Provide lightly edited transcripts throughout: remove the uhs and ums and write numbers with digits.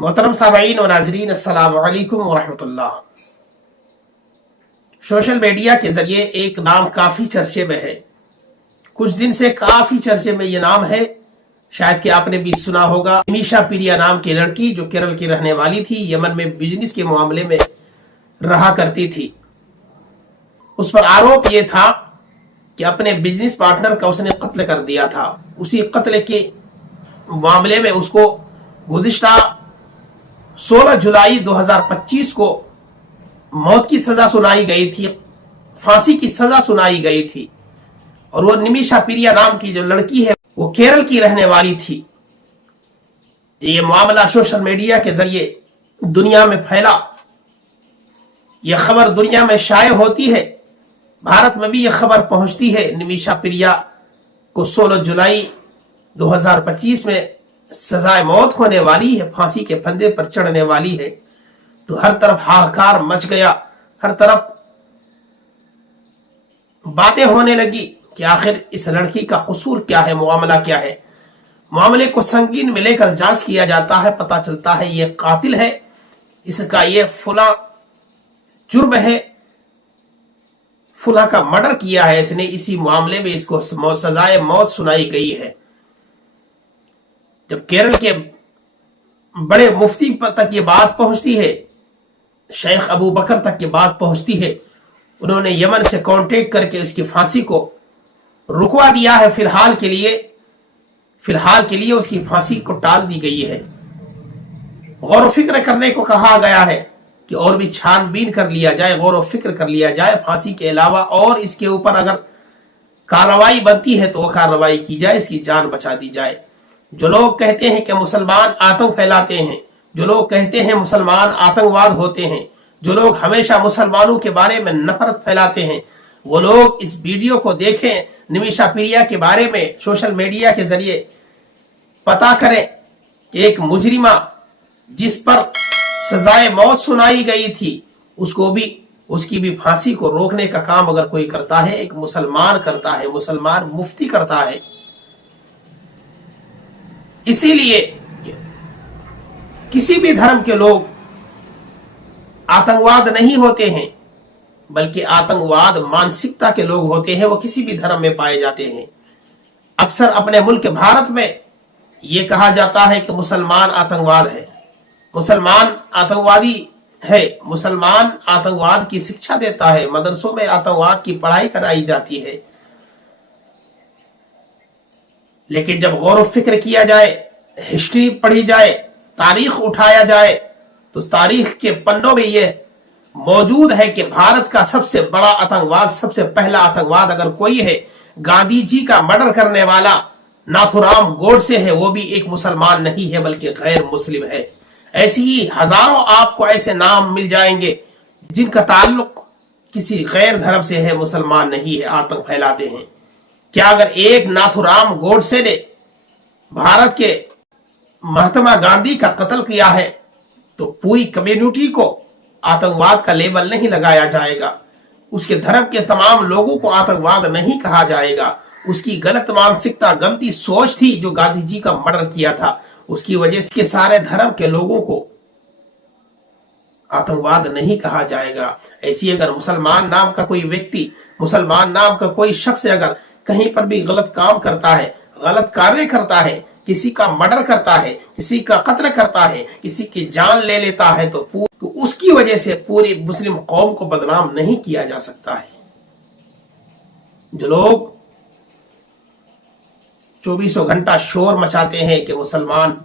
मोहतरम सामीन और नाजरीन, अस्सलाम वालेकुम वरहमतुल्लाह। सोशल मीडिया के जरिए एक नाम काफी चर्चे में है, कुछ दिन से काफी चर्चे में ये नाम है। शायद कि आपने भी सुना होगा, निमिषा पिरिया नाम की लड़की जो केरल की रहने वाली थी, यमन में बिजनेस के मामले में रहा करती थी। उस पर आरोप ये था कि अपने बिजनेस पार्टनर का उसने कत्ल कर दिया था। उसी कत्ल के मामले में उसको गुज़िश्ता 16 जुलाई 2025 को मौत की सजा सुनाई गई थी, फांसी की सजा सुनाई गई थी। और वो निमिषा पिरिया नाम की जो लड़की है वो केरल की रहने वाली थी। ये मामला सोशल मीडिया के जरिए दुनिया में फैला, यह खबर दुनिया में शाये होती है, भारत में भी यह खबर पहुंचती है। निमिषा पिरिया को 16 जुलाई 2025 में सजाए मौत होने वाली है, फांसी के फंदे पर चढ़ने वाली है। तो हर तरफ हाहाकार मच गया, हर तरफ बातें होने लगी कि आखिर इस लड़की का कसूर क्या है, मामला क्या है। मामले को संगीन में लेकर जांच किया जाता है, पता चलता है ये कातिल है, इसका ये फुला जुर्म है, फुला का मर्डर किया है इसने। इसी मामले में इसको सजाए मौत सुनाई गई है। जब केरल के बड़े मुफ्ती तक ये बात पहुंचती है, शेख अबू बकर तक ये बात पहुंचती है, उन्होंने यमन से कांटेक्ट करके उसकी फांसी को रुकवा दिया है। फिलहाल के लिए उसकी फांसी को टाल दी गई है। गौर व फिक्र करने को कहा गया है कि और भी छानबीन कर लिया जाए, गौर व फिक्र कर लिया जाए फांसी के अलावा, और इसके ऊपर अगर कार्रवाई बनती है तो वो कार्रवाई की जाए, इसकी जान बचा दी जाए। जो लोग कहते हैं कि मुसलमान आतंक फैलाते हैं, जो लोग कहते हैं मुसलमान आतंकवाद होते हैं, जो लोग हमेशा मुसलमानों के बारे में नफरत फैलाते हैं, वो लोग इस वीडियो को देखें, निमिषा पिरिया के बारे में सोशल मीडिया के जरिए पता करें कि एक मुजरिमा जिस पर सजाए मौत सुनाई गई थी, उसकी भी फांसी को रोकने का काम अगर कोई करता है, एक मुसलमान करता है, मुसलमान मुफ्ती करता है। इसीलिए किसी भी धर्म के लोग आतंकवाद नहीं होते हैं, बल्कि आतंकवाद मानसिकता के लोग होते हैं, वो किसी भी धर्म में पाए जाते हैं। अक्सर अपने मुल्क भारत में ये कहा जाता है कि मुसलमान आतंकवाद है, मुसलमान आतंकवादी है, मुसलमान आतंकवाद की शिक्षा देता है, मदरसों में आतंकवाद की पढ़ाई कराई जाती है। लेकिन जब गौर व फिक्र किया जाए, हिस्ट्री पढ़ी जाए, तारीख उठाया जाए, तो तारीख के पन्नों में यह मौजूद है कि भारत का सबसे बड़ा आतंकवाद, सबसे पहला आतंकवाद अगर कोई है, गांधी जी का मर्डर करने वाला नाथुराम गोडसे है। वो भी एक मुसलमान नहीं है बल्कि गैर मुस्लिम है। ऐसी ही हजारों आपको ऐसे नाम मिल जाएंगे जिनका ताल्लुक किसी गैर धर्म से है, मुसलमान नहीं है, आतंक फैलाते हैं। क्या अगर एक नाथुराम गोडसे ने भारत के महात्मा गांधी का कत्ल किया है तो पूरी कम्युनिटी को आतंकवाद का लेबल नहीं लगाया जाएगा, उसके धर्म के तमाम लोगों को आतंकवाद नहीं कहा जाएगा। उसकी गलत मानसिकता, गंदी सोच थी जो गांधी जी का मर्डर किया था, उसकी वजह से सारे धर्म के लोगों को आतंकवाद नहीं कहा जाएगा। ऐसी अगर मुसलमान नाम का कोई व्यक्ति, मुसलमान नाम का कोई शख्स अगर कहीं पर भी गलत काम करता है, गलत कार्य करता है, किसी का मर्डर करता है, किसी का कत्ल करता है, किसी की जान ले लेता है, तो उसकी वजह से पूरी मुस्लिम कौम को बदनाम नहीं किया जा सकता है। जो लोग 24 घंटा शोर मचाते हैं कि मुसलमान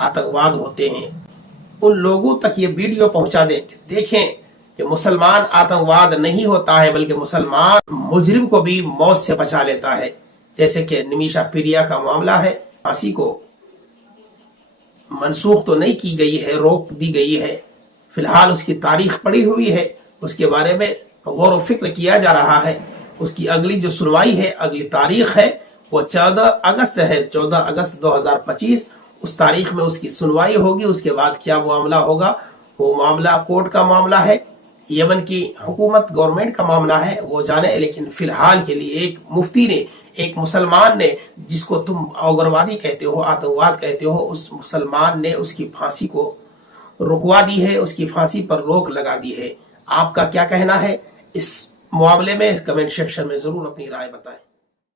आतंकवाद होते हैं, उन लोगों तक ये वीडियो पहुंचा दें कि देखें कि मुसलमान आतंकवाद नहीं होता है, बल्कि मुसलमान मुजरिम को भी मौत से बचा लेता है। जैसे कि निमिषा पिरिया का मामला है, फांसी को मनसूख तो नहीं की गई है, रोक दी गई है। फिलहाल उसकी तारीख पड़ी हुई है, उसके बारे में गौर व फिक्र किया जा रहा है। उसकी अगली जो सुनवाई है, अगली तारीख है वो 14 अगस्त है, 14 अगस्त 2025। उस तारीख में उसकी सुनवाई होगी। उसके बाद क्या मामला होगा, वो मामला कोर्ट का मामला है। یمن کی حکومت گورنمنٹ کا معاملہ ہے وہ جانے، لیکن فی الحال کے لیے ایک مفتی نے، ایک مسلمان نے، جس کو تم اگروادی کہتے ہو، آتنکواد کہتے ہو، اس مسلمان نے اس کی پھانسی کو رکوا دی ہے، اس کی پھانسی پر روک لگا دی ہے۔ آپ کا کیا کہنا ہے اس معاملے میں؟ کمنٹ سیکشن میں ضرور اپنی رائے بتائیں۔